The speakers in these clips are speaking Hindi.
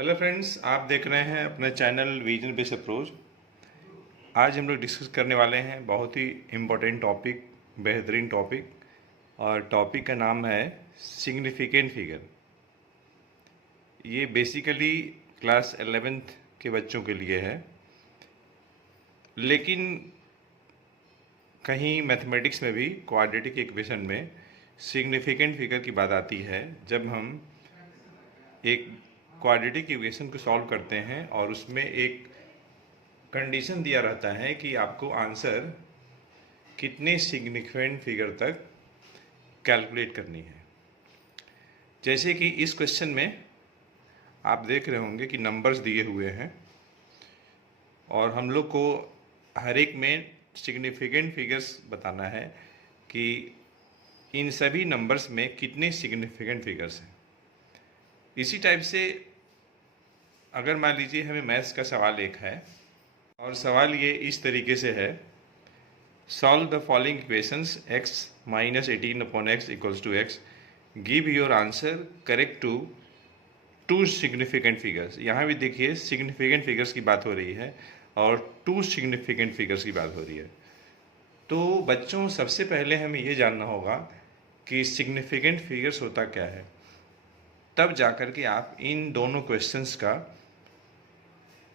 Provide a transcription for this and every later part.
हेलो फ्रेंड्स, आप देख रहे हैं अपना चैनल विजन बेस्ड अप्रोच। आज हम लोग डिस्कस करने वाले हैं बहुत ही इम्पोर्टेंट टॉपिक, बेहतरीन टॉपिक। और टॉपिक का नाम है सिग्निफिकेंट फिगर। ये बेसिकली क्लास 11th के बच्चों के लिए है, लेकिन कहीं मैथमेटिक्स में भी क्वाड्रेटिक इक्वेशन में सिग्निफिकेंट फिगर की बात आती है जब हम एक क्वाड्रेटिक इक्वेशन को सॉल्व करते हैं और उसमें एक कंडीशन दिया रहता है कि आपको आंसर कितने सिग्निफिकेंट फिगर तक कैलकुलेट करनी है। जैसे कि इस क्वेश्चन में आप देख रहे होंगे कि नंबर्स दिए हुए हैं और हम लोग को हर एक में सिग्निफिकेंट फिगर्स बताना है कि इन सभी नंबर्स में कितने सिग्निफिकेंट फिगर्स हैं। इसी टाइप से अगर मान लीजिए हमें मैथ्स का सवाल एक है और सवाल ये इस तरीके से है, solve the following equations x minus 18/x equals to x, give your answer correct to two significant figures. यहाँ भी देखिए सिग्निफिकेंट फिगर्स की बात हो रही है और टू सिग्निफिकेंट फिगर्स की बात हो रही है। तो बच्चों, सबसे पहले हमें ये जानना होगा कि सिग्निफिकेंट फिगर्स होता क्या है, तब जाकर के आप इन दोनों क्वेश्चंस का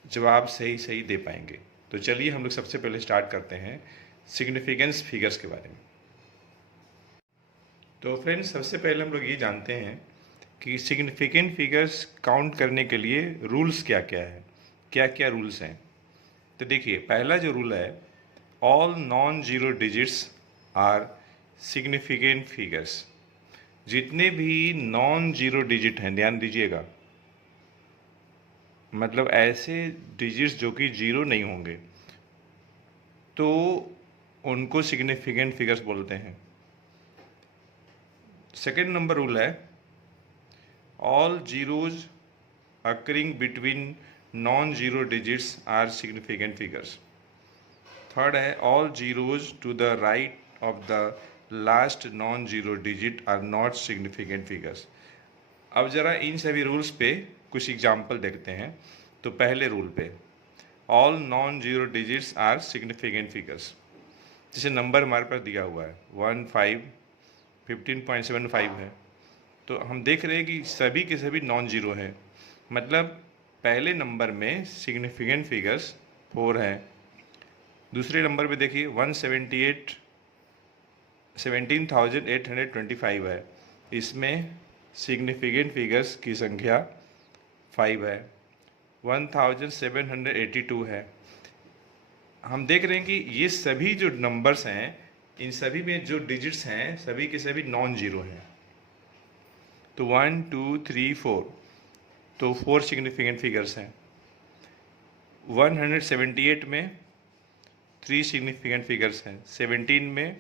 जवाब सही सही दे पाएंगे। तो चलिए हम लोग सबसे पहले स्टार्ट करते हैं सिग्निफिकेंस फिगर्स के बारे में। तो फ्रेंड्स, सबसे पहले हम लोग ये जानते हैं कि सिग्निफिकेंट फिगर्स काउंट करने के लिए रूल्स क्या क्या है, क्या क्या रूल्स हैं। तो देखिए, पहला जो रूल है, all non zero digits are significant figures. जितने भी नॉन जीरो डिजिट हैं, ध्यान दीजिएगा, मतलब ऐसे डिजिट्स जो कि जीरो नहीं होंगे, तो उनको सिग्निफिकेंट फिगर्स बोलते हैं। सेकेंड नंबर रूल है, all zeros occurring between non zero digits are significant figures. Third है, all zeros to the right of the last non zero digit are not significant figures. अब जरा इन सभी रूल्स पे कुछ एग्जाम्पल देखते हैं। तो पहले रूल पे, all non zero digits are significant figures. जैसे नंबर हमारे पास दिया हुआ है 1 5 15.75 है, तो हम देख रहे हैं कि सभी के सभी नॉन जीरो हैं, मतलब पहले नंबर में सिग्निफिकेंट फिगर्स 4 हैं। दूसरे नंबर पे देखिए 17,825 है, इसमें सिग्निफिकेंट फिगर्स की संख्या 5 है। 1782 है। हम देख रहे हैं कि ये सभी जो नंबर्स हैं, इन सभी में जो डिजिट्स हैं सभी के सभी नॉन जीरो हैं। तो 1 2 3 4, तो 4 सिग्निफिकेंट फिगर्स हैं। 178 में 3 सिग्निफिकेंट फिगर्स हैं, 17 में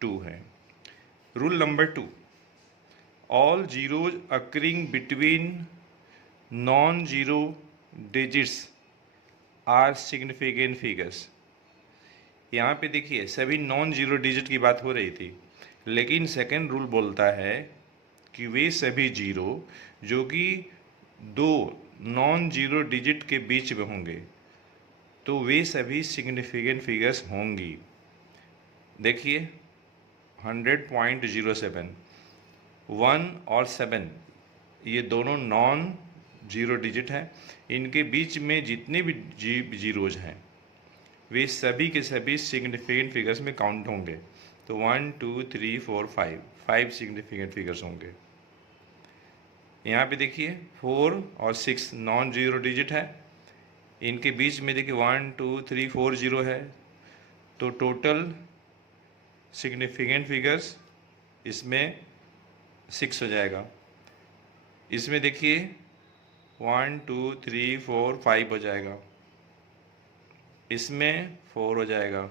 2 हैं। Rule number 2, all zeros occurring between non zero digits are significant figures. यहाँ पे देखिए सभी नॉन जीरो डिजिट की बात हो रही थी, लेकिन सेकेंड रूल बोलता है कि वे सभी जीरो जो कि दो नॉन जीरो डिजिट के बीच में होंगे, तो वे सभी सिग्निफिकेंट फिगर्स होंगी। देखिए 100.07, 1 और 7 ये दोनों नॉन जीरो डिजिट हैं। इनके बीच में जितने भी जीरोज हैं वे सभी के सभी सिग्निफिकेंट फिगर्स में काउंट होंगे। तो 1 2 3 4 5 सिग्निफिकेंट फिगर्स होंगे। यहाँ पे देखिए 4 और 6 नॉन जीरो डिजिट है, इनके बीच में देखिए 1 2 3 4 जीरो है, तो टोटल सिग्निफिकेंट फिगर्स इसमें 6 हो जाएगा। इसमें देखिए 1 2 3 4 5 हो जाएगा, इसमें 4 हो जाएगा,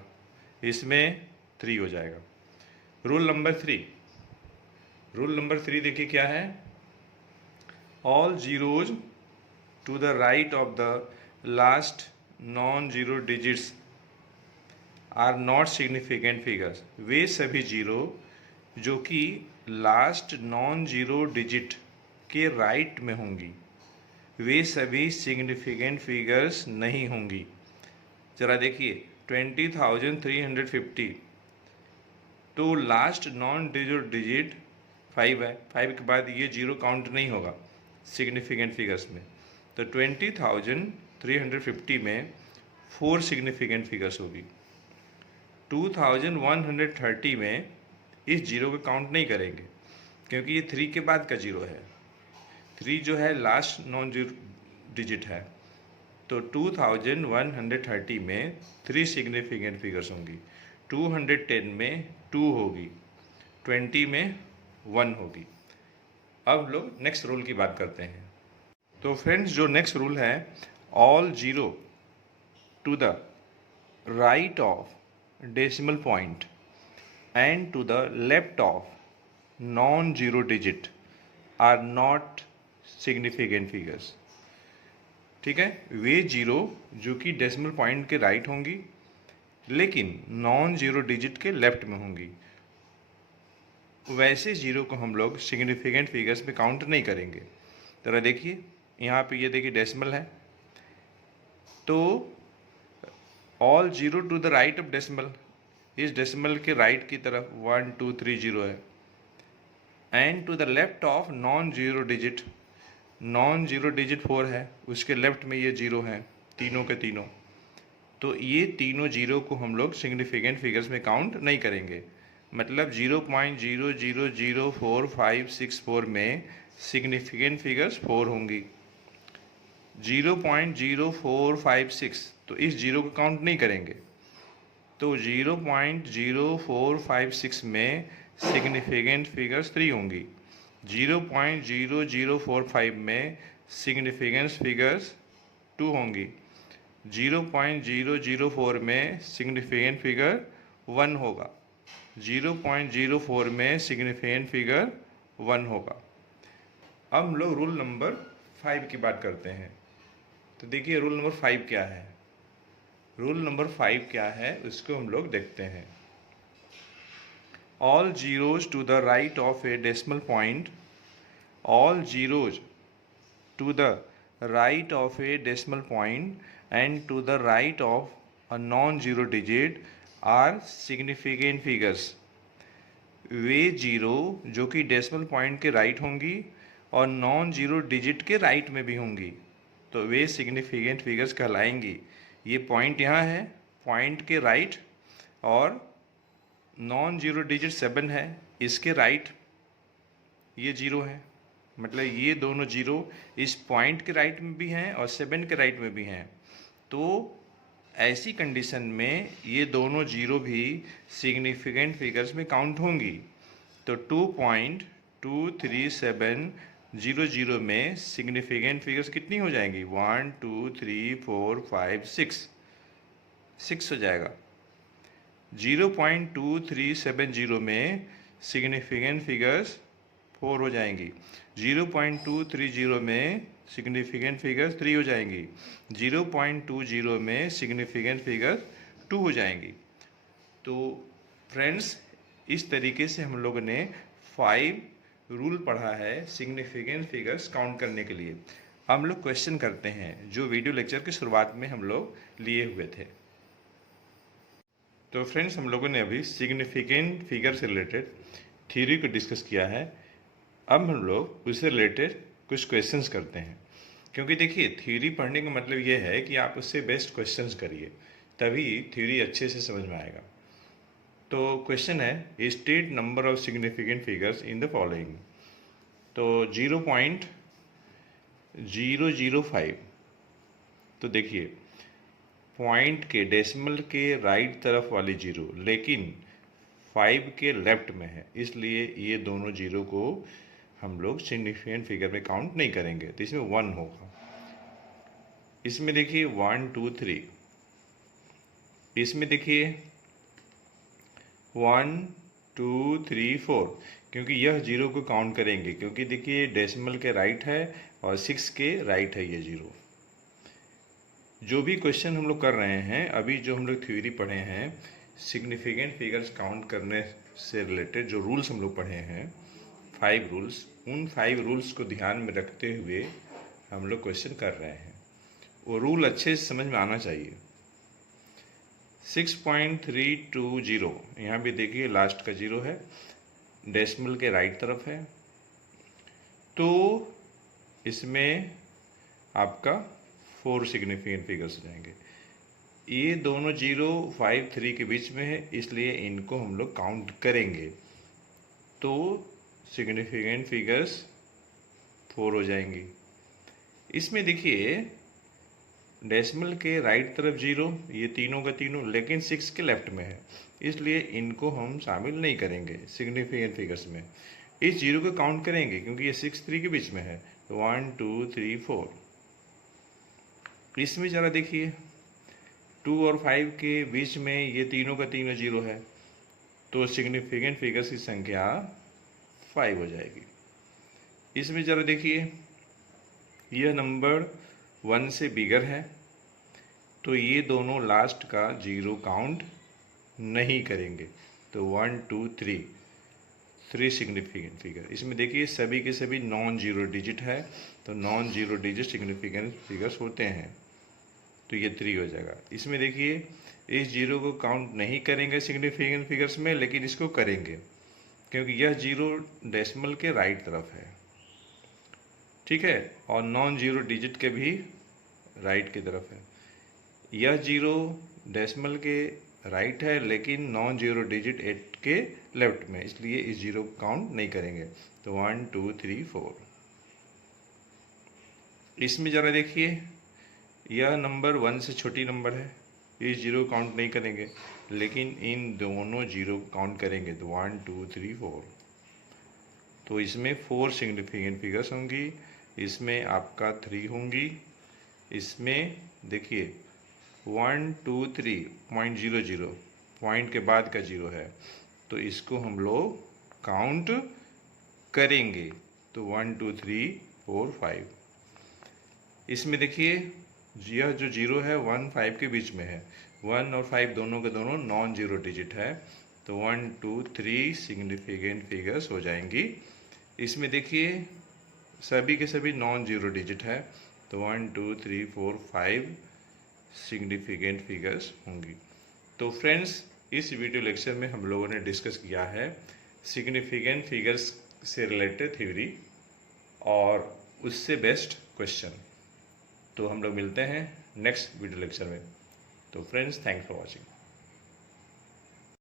इसमें 3 हो जाएगा। रूल नंबर 3 देखिए क्या है, all zeros to the right of the last non zero digits are not significant figures. वे सभी जीरो जो कि लास्ट नॉन जीरो डिजिट के राइट में होंगी, वे सभी सिग्निफिकेंट फिगर्स नहीं होंगी। जरा देखिए 20,350, तो लास्ट नॉन डिजिट 5 है, 5 के बाद ये जीरो काउंट नहीं होगा सिग्निफिकेंट फिगर्स में। तो 20,350 में 4 सिग्निफिकेंट फिगर्स होगी। 2130 में इस जीरो को काउंट नहीं करेंगे क्योंकि ये 3 के बाद का जीरो है, 3 जो है लास्ट नॉन डिजिट है। तो 2130 में 3 सिग्निफिकेंट फिगर्स होंगी। 210 में 2 होगी, 20 में 1 होगी। अब लोग नेक्स्ट रूल की बात करते हैं। तो फ्रेंड्स, जो नेक्स्ट रूल है, all zero to the right of decimal point and to the left of non zero digit are not significant figures. ठीक है, वे जीरो जो कि डेसिमल पॉइंट के राइट होंगी लेकिन नॉन जीरो डिजिट के लेफ्ट में होंगी, वैसे जीरो को हम लोग सिग्निफिकेंट फिगर्स में काउंट नहीं करेंगे। जरा देखिए यहाँ पे, ये देखिए डेसिमल है, तो all zero to the right of decimal, इस डेसिमल के राइट की तरफ 1 2 3 0 है, and to the left of non zero digit, non zero digit 4 है, उसके लेफ्ट में ये जीरो हैं, तीनों के तीनों। तो ये तीनों जीरो को हम लोग सिग्निफिकेंट फिगर्स में काउंट नहीं करेंगे। मतलब 0.000456 में सिग्निफिकेंट फिगर्स 4 होंगी। 0.0456, तो इस जीरो को काउंट नहीं करेंगे। तो 0.0456 में सिग्निफिकेंट फिगर्स 3 होंगी। 0.0045 में सिग्निफिकेंट फिगर्स 2 होंगी। 0.004 में सिग्निफिकेंट फिगर 1 होगा। 0.04 में सिग्निफिकेंट फिगर 1 होगा। अब हम लोग रूल नंबर 5 की बात करते हैं। तो देखिए रूल नंबर 5 क्या है। रूल नंबर 5 क्या है उसको हम लोग देखते हैं। All zeros to the right of a decimal point, all zeros to the right of a decimal point and to the right of a non-zero digit are significant figures। Way zero जो कि डेसिमल पॉइंट के राइट होंगी और नॉन जीरो डिजिट के राइट में भी होंगी, तो वे सिग्निफिकेंट फिगर्स कहलाएंगी। ये पॉइंट यहाँ है, पॉइंट के राइट, और नॉन जीरो डिजिट 7 है, इसके राइट ये जीरो है। मतलब ये दोनों जीरो इस पॉइंट के राइट में भी हैं और 7 के राइट में भी हैं। तो ऐसी कंडीशन में ये दोनों जीरो भी सिग्निफिकेंट फिगर्स में काउंट होंगी। तो 2.23700 में सिग्निफिकेंट फिगर्स कितनी हो जाएंगी? 1 2 3 4 5 6 हो जाएगा। 0.2370 में सिग्निफिकेंट फिगर्स 4 हो जाएंगी। 0.230 में सिग्निफिकेंट फिगर्स 3 हो जाएंगी। 0.20 में सिग्निफिकेंट फिगर्स 2 हो जाएंगी। तो फ्रेंड्स, इस तरीके से हम लोगों ने 5 रूल पढ़ा है सिग्निफिकेंट फिगर्स काउंट करने के लिए। हम लोग क्वेश्चन करते हैं जो वीडियो लेक्चर की शुरुआत में हम लोग लिए हुए थे। तो फ्रेंड्स, हम लोगों ने अभी सिग्निफिकेंट फिगर से रिलेटेड थ्योरी को डिस्कस किया है। अब हम लोग उससे रिलेटेड कुछ क्वेश्चंस करते हैं, क्योंकि देखिए थ्योरी पढ़ने का मतलब ये है कि आप उससे बेस्ट क्वेश्चंस करिए, तभी थ्योरी अच्छे से समझ में आएगा। तो क्वेश्चन है, state number of significant figures in the following. तो 0.005, तो देखिए पॉइंट के डेसिमल के राइट तरफ वाली जीरो लेकिन 5 के लेफ्ट में है, इसलिए ये दोनों जीरो को हम लोग सिग्निफिकेंट फिगर में काउंट नहीं करेंगे। तो इसमें 1 होगा। इसमें देखिए 1 2 3, इसमें देखिए 1 2 3 4, क्योंकि यह जीरो को काउंट करेंगे, क्योंकि देखिए डेसिमल के राइट है और 6 के राइट है ये जीरो। जो भी क्वेश्चन हम लोग कर रहे हैं अभी, जो हम लोग थ्योरी पढ़े हैं सिग्निफिकेंट फिगर्स काउंट करने से रिलेटेड, जो रूल्स हम लोग पढ़े हैं 5 रूल्स, उन 5 रूल्स को ध्यान में रखते हुए हम लोग क्वेश्चन कर रहे हैं, वो रूल अच्छे से समझ में आना चाहिए। 6.320 यहाँ भी देखिए लास्ट का जीरो है, डेसिमल के राइट तरफ है, तो इसमें आपका 4 सिग्निफिकेंट फिगर्स हो जाएंगे। ये दोनों 0, 5, 3 के बीच में है, इसलिए इनको हम लोग काउंट करेंगे, तो सिग्निफिकेंट फिगर्स 4 हो जाएंगी। इसमें देखिए डेसिमल के राइट तरफ 0, ये तीनों का तीनों, लेकिन 6 के लेफ्ट में है, इसलिए इनको हम शामिल नहीं करेंगे सिग्निफिकेंट फिगर्स में। इस 0 को काउंट करेंगे क्योंकि ये 6, 3 के बीच में है, तो 1, 2, 3, 4। इसमें ज़रा देखिए 2 और 5 के बीच में ये तीनों का तीनों 0 है, तो सिग्निफिकेंट फिगर्स की संख्या 5 हो जाएगी। इसमें ज़रा देखिए यह नंबर 1 से बिगर है, तो ये दोनों लास्ट का 0 काउंट नहीं करेंगे, तो 1, 2, 3 सिग्निफिकेंट फिगर। इसमें देखिए सभी के सभी नॉन जीरो डिजिट है, तो non zero digit significant figures होते हैं, तो ये 3 हो जाएगा। इसमें देखिए इस 0 को काउंट नहीं करेंगे सिग्निफिकेंट फिगर्स में, लेकिन इसको करेंगे क्योंकि यह 0 डेसिमल के राइट तरफ है, ठीक है, और नॉन जीरो डिजिट के भी राइट की तरफ है। यह 0 डेसिमल के राइट है, लेकिन नॉन जीरो डिजिट 8 के लेफ्ट में, इसलिए इस 0 को काउंट नहीं करेंगे, तो 1, 2, 3, 4। इसमें ज़रा देखिए यह नंबर 1 से छोटी नंबर है, इस 0 काउंट नहीं करेंगे, लेकिन इन दोनों 0 काउंट करेंगे, तो 1, 2, 3, 4। तो इसमें 4 सिग्निफिकेंट फिगर्स होंगी, इसमें आपका 3 होंगी, इसमें देखिए 1, 2, 3.00 पॉइंट के बाद का 0 है, तो इसको हम लोग काउंट करेंगे, तो 1, 2, 3, 4, 5। इसमें देखिए यह जो 0 है 1, 5 के बीच में है, 1 और 5 दोनों के दोनों नॉन जीरो डिजिट है, तो 1, 2, 3 सिग्निफिकेंट फिगर्स हो जाएंगी। इसमें देखिए सभी के सभी नॉन जीरो डिजिट है, तो 1, 2, 3, 4, 5 सिग्निफिकेंट फिगर्स होंगी। तो फ्रेंड्स इस वीडियो लेक्चर में हम लोगों ने डिस्कस किया है सिग्निफिकेंट फिगर्स से रिलेटेड थ्योरी और उससे बेस्ट क्वेश्चन। तो हम लोग मिलते हैं नेक्स्ट वीडियो लेक्चर में। तो फ्रेंड्स थैंक्स फॉर वॉचिंग।